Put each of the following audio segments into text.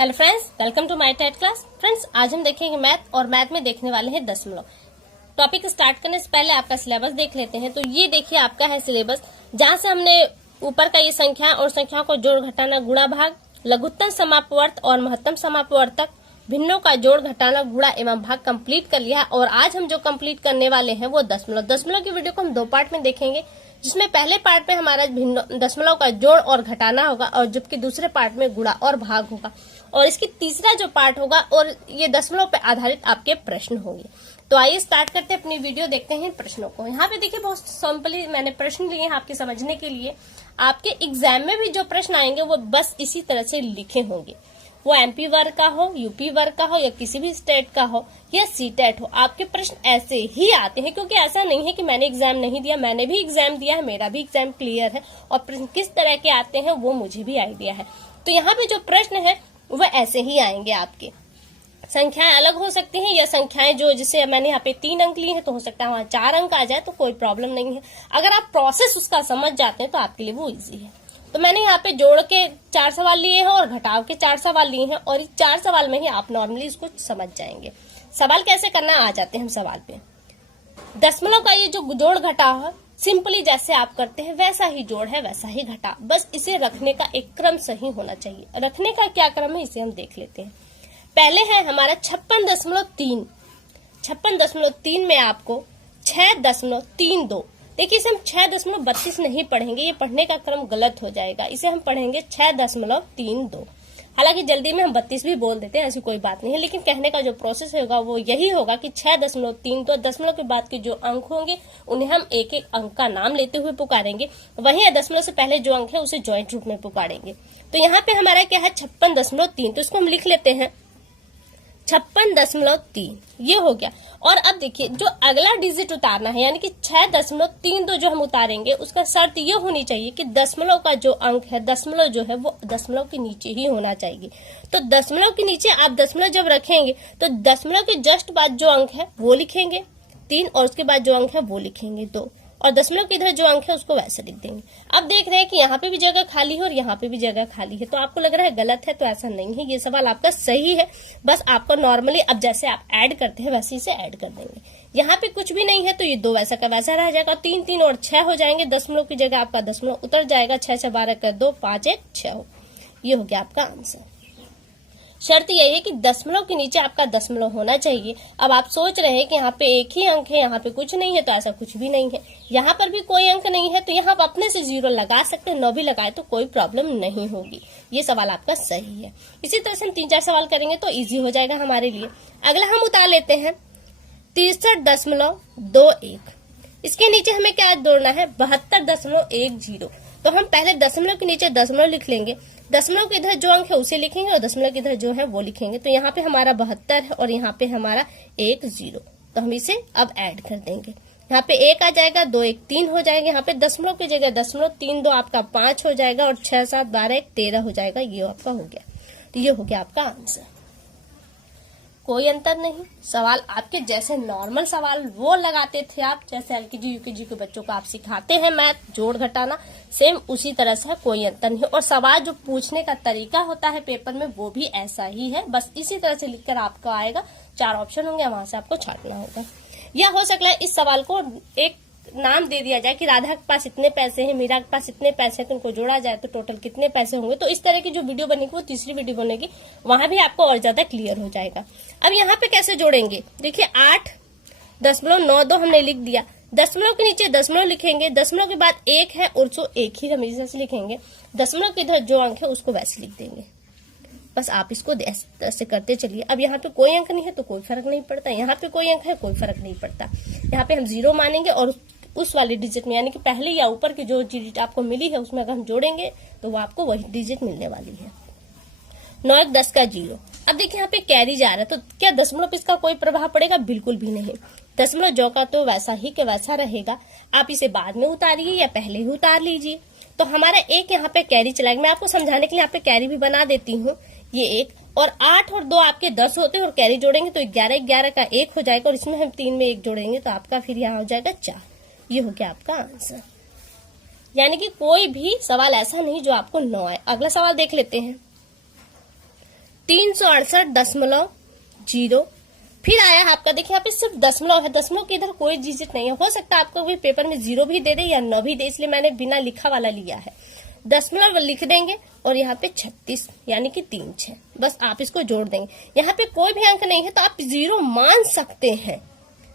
Hello friends, welcome to my TET class. Friends, आज हम देखेंगे मैथ और मैथ में देखने वाले हैं दशमलव। टॉपिक स्टार्ट करने से पहले आपका सिलेबस देख लेते हैं। तो ये देखिए आपका है सिलेबस, जहां से हमने ऊपर का ये संख्या और संख्याओं को जोड़ घटाना गुणा भाग, लघुत्तम समापवर्त और महत्तम समापवर्तक, भिन्नों का जोड़ घटाना गुणा एवं भाग कंप्लीट कर लिया। और आज हम जो कंप्लीट करने वाले हैं वो दशमलव की वीडियो को हम दो पार्ट में देखेंगे, जिसमें पहले पार्ट में हमारा दशमलव का जोड़ और घटाना होगा और जबकि दूसरे पार्ट में गुणा और भाग होगा। और इसकी तीसरा जो पार्ट होगा और ये दशमलव पे आधारित आपके प्रश्न होंगे। तो आइए स्टार्ट करते हैं अपनी वीडियो, देखते हैं प्रश्नों को। यहाँ पे देखिए बहुत सिंपली मैंने प्रश्न लिए हैं आपके समझने के लिए। आपके एग्जाम में भी जो प्रश्न आएंगे वो बस इसी तरह से लिखे होंगे, वो एमपी वर्ग का हो, यूपी वर्ग का हो या किसी भी स्टेट का हो या सीटेट हो, आपके प्रश्न ऐसे ही आते हैं। क्योंकि ऐसा नहीं है कि मैंने एग्जाम नहीं दिया, मैंने भी एग्जाम दिया है, मेरा भी एग्जाम क्लियर है और प्रश्न किस तरह के आते हैं वो मुझे भी आइडिया है। तो यहाँ पे जो प्रश्न है वह ऐसे ही आएंगे आपके। संख्याएं अलग हो सकती हैं या संख्याएं जो जिसे मैंने यहाँ पे 3 अंक लिए हैं तो हो सकता है वहां 4 अंक आ जाए, तो कोई प्रॉब्लम नहीं है। अगर आप प्रोसेस उसका समझ जाते हैं तो आपके लिए वो इजी है। तो मैंने यहाँ पे जोड़ के 4 सवाल लिए हैं और घटाव के 4 सवाल लिए हैं और इस 4 सवाल में ही आप नॉर्मली इसको समझ जाएंगे। सवाल कैसे करना आ जाते हैं हम सवाल पे। दशमलव का ये जो जोड़ घटाव है, सिंपली जैसे आप करते हैं वैसा ही जोड़ है वैसा ही घटा, बस इसे रखने का एक क्रम सही होना चाहिए। रखने का क्या क्रम है इसे हम देख लेते हैं। पहले है हमारा 56.3। 56.3 में आपको 6.32। देखिए इसे हम 6.32 नहीं पढ़ेंगे, ये पढ़ने का क्रम गलत हो जाएगा। इसे हम पढ़ेंगे 6.32। हालांकि जल्दी में हम 32 भी बोल देते हैं, ऐसी कोई बात नहीं है, लेकिन कहने का जो प्रोसेस होगा वो यही होगा कि 6.32। दशमलव के बाद के जो अंक होंगे उन्हें हम एक एक अंक का नाम लेते हुए पुकारेंगे, वहीं दशमलव से पहले जो अंक है उसे ज्वाइंट रूप में पुकारेंगे। तो यहाँ पे हमारा क्या है 56.3, तो इसको हम लिख लेते हैं 56.3। ये हो गया। और अब देखिए जो अगला डिजिट उतारना है यानी कि 6.32 जो हम उतारेंगे उसका शर्त ये होनी चाहिए कि दशमलव का जो अंक है, दशमलव जो है वो दशमलव के नीचे ही होना चाहिए। तो दशमलव के नीचे आप दशमलव जब रखेंगे तो दशमलव के जस्ट बाद जो अंक है वो लिखेंगे 3 और उसके बाद जो अंक है वो लिखेंगे 2 और दशमलव के इधर जो अंक है उसको वैसे लिख देंगे। अब देख रहे हैं कि यहाँ पे भी जगह खाली है और यहाँ पे भी जगह खाली है, तो आपको लग रहा है गलत है, तो ऐसा नहीं है, ये सवाल आपका सही है। बस आपको नॉर्मली अब जैसे आप ऐड करते हैं वैसे इसे ऐड कर देंगे। यहाँ पे कुछ भी नहीं है तो ये 2 वैसा का वैसा रह जाएगा। 3 3 और 6 हो जाएंगे, दशमलव की जगह आपका दशमलव उतर जाएगा। 6 6 12 कर 2 5 1 6 हो। ये हो गया आपका आंसर। शर्त यही है कि दशमलव के नीचे आपका दशमलव होना चाहिए। अब आप सोच रहे हैं कि यहाँ पे एक ही अंक है, यहाँ पे कुछ नहीं है, तो ऐसा कुछ भी नहीं है। यहाँ पर भी कोई अंक नहीं है तो यहाँ आप अपने से 0 लगा सकते हैं, 9 भी लगाए तो कोई प्रॉब्लम नहीं होगी। ये सवाल आपका सही है। इसी तरह से हम 3 4 सवाल करेंगे तो इजी हो जाएगा हमारे लिए। अगला हम उतार लेते हैं 63.21। इसके नीचे हमें क्या जोड़ना है 72.10। तो हम पहले दशमलव के नीचे दशमलव लिख लेंगे, दशमलव के इधर जो अंक है उसे लिखेंगे और दशमलव के इधर जो है वो लिखेंगे। तो यहाँ पे हमारा 72 है और यहाँ पे हमारा 1 0। तो हम इसे अब ऐड कर देंगे। यहाँ पे 1 आ जाएगा, 2 1 3 हो जाएंगे। यहाँ पे दशमलव की जगह दशमलव 3 2 आपका 5 हो जाएगा और 6 7 12 1 13 हो जाएगा। ये आपका हो गया। तो ये हो गया आपका आंसर। कोई अंतर नहीं, सवाल आपके जैसे नॉर्मल सवाल वो लगाते थे आप, जैसे एलकेजी यूकेजी के बच्चों को आप सिखाते हैं मैथ जोड़ घटाना, सेम उसी तरह से है, कोई अंतर नहीं। और सवाल जो पूछने का तरीका होता है पेपर में वो भी ऐसा ही है, बस इसी तरह से लिखकर आपको आएगा। 4 ऑप्शन होंगे, वहां से आपको छांटना होगा। या हो सकता है इस सवाल को एक नाम दे दिया जाए कि राधा के पास इतने पैसे हैं, मीरा के पास इतने पैसे हैं, तो उनको जोड़ा जाए तो टोटल कितने पैसे होंगे। तो इस तरह की जो वीडियो बनेगी वो तीसरी वीडियो बनेगी, वहां भी आपको और ज्यादा क्लियर हो जाएगा। अब यहाँ पे कैसे जोड़ेंगे, देखिए 8.92 हमने लिख दिया, दशमलव के नीचे दशमलव लिखेंगे, दशमलव के बाद 1 है और सो 1 ही हमेशा से लिखेंगे, दशमलव के इधर जो अंक है उसको वैसे लिख देंगे। बस आप इसको ऐसे करते चलिए। अब यहाँ पे कोई अंक नहीं है तो कोई फर्क नहीं पड़ता, यहाँ पे कोई अंक है कोई फर्क नहीं पड़ता। यहाँ पे हम 0 मानेंगे और उस वाले डिजिट में यानी कि पहले या ऊपर की जो डिजिट आपको मिली है उसमें अगर हम जोड़ेंगे तो वो आपको वही डिजिट मिलने वाली है। 9 1 10 का 0। अब देखिए यहाँ पे कैरी जा रहा है, तो क्या दशमलव पे इसका कोई प्रभाव पड़ेगा? बिल्कुल भी नहीं। दशमलव जो का तो वैसा ही के वैसा रहेगा। आप इसे बाद में उतारिए या पहले ही उतार लीजिए। तो हमारा एक यहाँ पे कैरी चलाएगा। मैं आपको समझाने के लिए यहाँ पे कैरी भी बना देती हूँ। ये 1 और 8 और 2 आपके 10 होते हैं और कैरी जोड़ेंगे तो 11 11 का 1 हो जाएगा और इसमें हम 3 में 1 जोड़ेंगे तो आपका फिर यहाँ हो जाएगा 4। ये हो गया आपका आंसर। यानी कि कोई भी सवाल ऐसा नहीं जो आपको 9 आए। अगला सवाल देख लेते हैं 368.0, फिर आया है आपका, देखिए यहाँ पे सिर्फ दशमलव है, दशमलव के इधर कोई डिजिट नहीं है। हो सकता है आपको भी पेपर में 0 भी दे दे या 9 भी दे, इसलिए मैंने बिना लिखा वाला लिया है। दशमलव लिख देंगे और यहाँ पे 36 यानी कि 3 6, बस आप इसको जोड़ देंगे। यहाँ पे कोई भी अंक नहीं है तो आप 0 मान सकते हैं,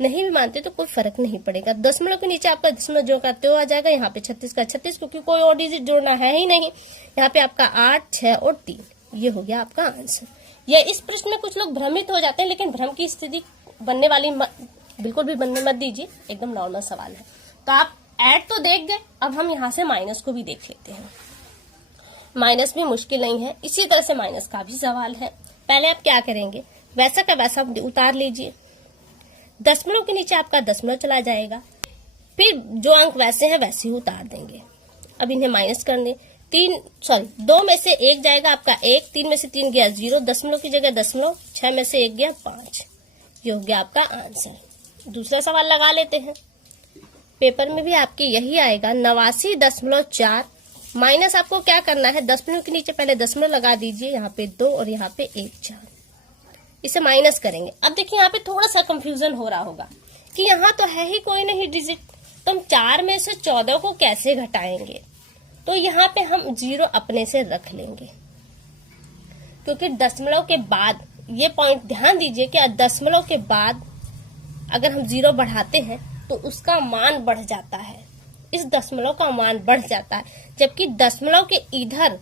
नहीं भी मानते तो कोई फर्क नहीं पड़ेगा। दशमलव के नीचे आपका दशमलव जो करते हो आ जाएगा, यहाँ पे 36 का 36, क्योंकि कोई और डिजिट जोड़ना है ही नहीं। यहाँ पे आपका 8 6 और 3, ये हो गया आपका आंसर। ये इस प्रश्न में कुछ लोग भ्रमित हो जाते हैं, लेकिन भ्रम की स्थिति बनने वाली बिल्कुल भी बनने मत दीजिए, एकदम नॉर्मल सवाल है। तो आप ऐड तो देख गए, अब हम यहाँ से माइनस को भी देख लेते हैं। माइनस भी मुश्किल नहीं है, इसी तरह से माइनस का भी सवाल है। पहले आप क्या करेंगे, वैसा का वैसा उतार लीजिए, दशमलव के नीचे आपका दशमलव चला जाएगा, फिर जो अंक वैसे हैं वैसे ही उतार देंगे। अब इन्हें माइनस कर दें, 2 में से 1 जाएगा आपका 1, 3 में से 3 गया 0, दशमलव की जगह दशमलव, 6 में से 1 गया 5, ये हो गया आपका आंसर। दूसरा सवाल लगा लेते हैं, पेपर में भी आपके यही आएगा, 89.4 माइनस आपको क्या करना है, दशमलव के नीचे पहले दशमलव लगा दीजिए, यहाँ पे 2 और यहाँ पे 1 4, इसे माइनस करेंगे। अब देखिए यहाँ पे थोड़ा सा कंफ्यूजन हो रहा होगा कि यहाँ तो है ही कोई नहीं डिजिट, तो हम 4 में से 14 को कैसे घटाएंगे। तो यहाँ पे हम 0 अपने से रख लेंगे, क्योंकि दशमलव के बाद, ये पॉइंट ध्यान दीजिए कि दशमलव के बाद अगर हम 0 बढ़ाते हैं तो उसका मान बढ़ जाता है, इस दशमलव का मान बढ़ जाता है। जबकि दशमलव के इधर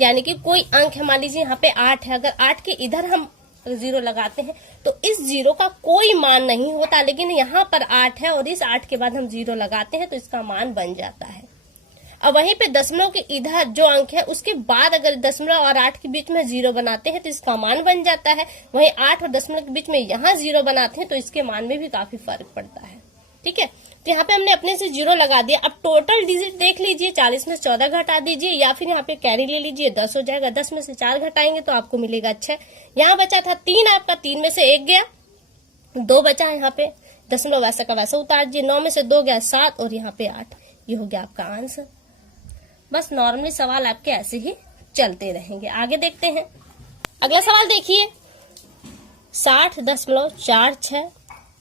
यानी कि कोई अंक है, मान लीजिए यहाँ पे 8 है, अगर 8 के इधर हम 0 लगाते हैं तो इस 0 का कोई मान नहीं होता, लेकिन यहाँ पर 8 है और इस 8 के बाद हम 0 लगाते हैं तो इसका मान बन जाता है। अब वहीं पे दशमलव के इधर जो अंक है उसके बाद अगर दशमलव और 8 के बीच में 0 बनाते हैं तो इसका मान बन जाता है। वहीं 8 और दशमलव के बीच में यहाँ 0 बनाते हैं तो इसके मान में भी काफी फर्क पड़ता है। ठीक है, तो यहाँ पे हमने अपने से 0 लगा दिया। अब टोटल डिजिट देख लीजिए, 40 में से 14 घटा दीजिए या फिर यहाँ पे कैरी ले लीजिए, 10 हो जाएगा। 10 में से 4 घटाएंगे तो आपको मिलेगा 6। यहाँ बचा था 3 आपका, 3 में से 1 गया, 2 बचा है, यहाँ पे दशमलव वैसा का वैसा उतार दीजिए, 9 में से 2 गया 7 और यहाँ पे 8, ये हो गया आपका आंसर। बस नॉर्मली सवाल आपके ऐसे ही चलते रहेंगे। आगे देखते हैं, अगला सवाल देखिए, 60.46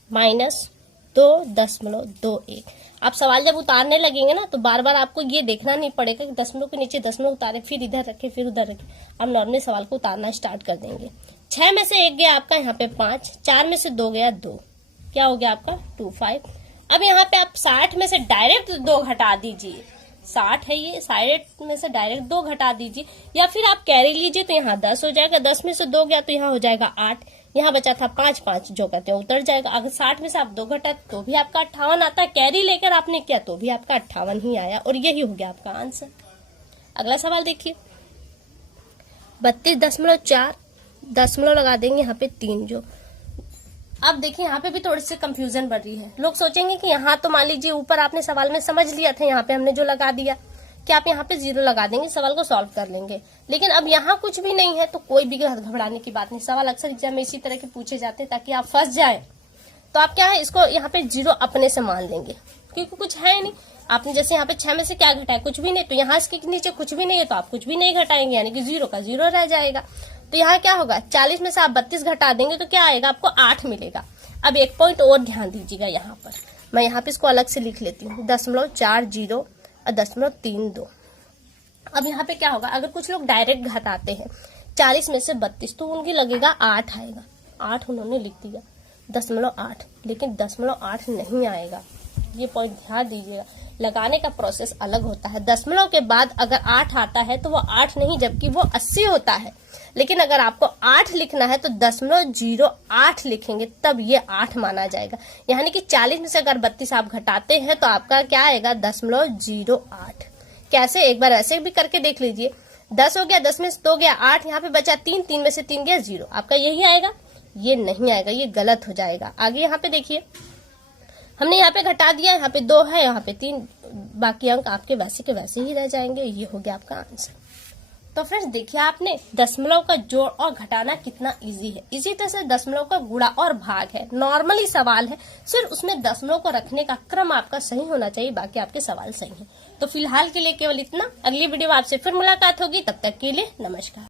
माइनस 2.21। आप सवाल जब उतारने लगेंगे ना तो बार बार आपको ये देखना नहीं पड़ेगा कि दशमलव के नीचे दशमलव उतारे, फिर इधर रखे फिर उधर रखे। आप नॉर्मली सवाल को उतारना स्टार्ट कर देंगे। 6 में से 1 गया आपका यहाँ पे 5, 4 में से 2 गया 2, क्या हो गया आपका 25। अब यहाँ पे आप 60 में से डायरेक्ट 2 घटा दीजिए, 60 है ये, 60 में से डायरेक्ट 2 घटा दीजिए या फिर आप कैरी लीजिए तो यहाँ 10 हो जाएगा। 10 में से 2 गया तो यहाँ हो जाएगा 8, यहाँ बचा था 5, 5 जो कहते हैं उतर जाएगा। अगर 60 में से आप 2 घटा तो भी आपका 58 आता है, कैरी लेकर आपने किया तो भी आपका 58 ही आया और यही हो गया आपका आंसर। अगला सवाल देखिए, 32.4 दशमलव लगा देंगे यहाँ पे 3 जो। अब देखिए यहाँ पे भी थोड़ी सी कंफ्यूजन बढ़ रही है। लोग सोचेंगे कि यहाँ तो मान लीजिए ऊपर आपने सवाल में समझ लिया था, यहाँ पे हमने जो लगा दिया कि आप यहाँ पे 0 लगा देंगे, सवाल को सॉल्व कर लेंगे। लेकिन अब यहाँ कुछ भी नहीं है तो कोई भी घबराने की बात नहीं। सवाल अक्सर एग्जाम में इसी तरह के पूछे जाते हैं ताकि आप फंस जाए। तो आप क्या है, इसको यहाँ पे 0 अपने से मान लेंगे क्योंकि कुछ है नहीं। आपने जैसे यहाँ पे 6 में से क्या घटाया, कुछ भी नहीं, तो यहाँ इसके नीचे कुछ भी नहीं है तो आप कुछ भी नहीं घटाएंगे, यानी कि 0 का 0 रह जाएगा। तो यहाँ क्या होगा, 40 में से आप 32 घटा देंगे तो क्या आएगा, आपको 8 मिलेगा। अब एक पॉइंट और ध्यान दीजिएगा, यहाँ पर मैं यहाँ पे इसको अलग से लिख लेती हूँ, 0.40 और 0.32। अब यहाँ पे क्या होगा, अगर कुछ लोग डायरेक्ट घटाते हैं 40 में से 32 तो उनकी लगेगा 8 आएगा, 8 उन्होंने लिख दिया 0.8, लेकिन 0.8 नहीं आएगा। ये पॉइंट ध्यान दीजिएगा, लगाने का प्रोसेस अलग होता है। दशमलव के बाद अगर 8 आता है तो वो 8 नहीं जबकि वो 80 होता है। लेकिन अगर आपको 8 लिखना है तो 0.08 लिखेंगे तब ये 8 माना जाएगा। यानी कि 40 में से अगर 32 आप घटाते हैं तो आपका क्या आएगा 0.08। कैसे, एक बार ऐसे भी करके देख लीजिए। 10 हो गया, 10 में से 2 गया 8, यहाँ पे बचा 3, 3 में से 3 गया 0। आपका यही आएगा, ये नहीं आएगा, ये गलत हो जाएगा। आगे यहाँ पे देखिए, हमने यहाँ पे घटा दिया, यहाँ पे 2 है, यहाँ पे 3, बाकी अंक आपके वैसे के वैसे ही रह जाएंगे। ये हो गया आपका आंसर। तो फ्रेंड्स देखिए आपने दशमलव का जोड़ और घटाना कितना इजी है। इसी तरह से दशमलव का गुणा और भाग है, नॉर्मली सवाल है, सिर्फ उसमें दशमलव को रखने का क्रम आपका सही होना चाहिए, बाकी आपके सवाल सही है। तो फिलहाल के लिए केवल इतना। अगली वीडियो आपसे फिर मुलाकात होगी, तब तक के लिए नमस्कार।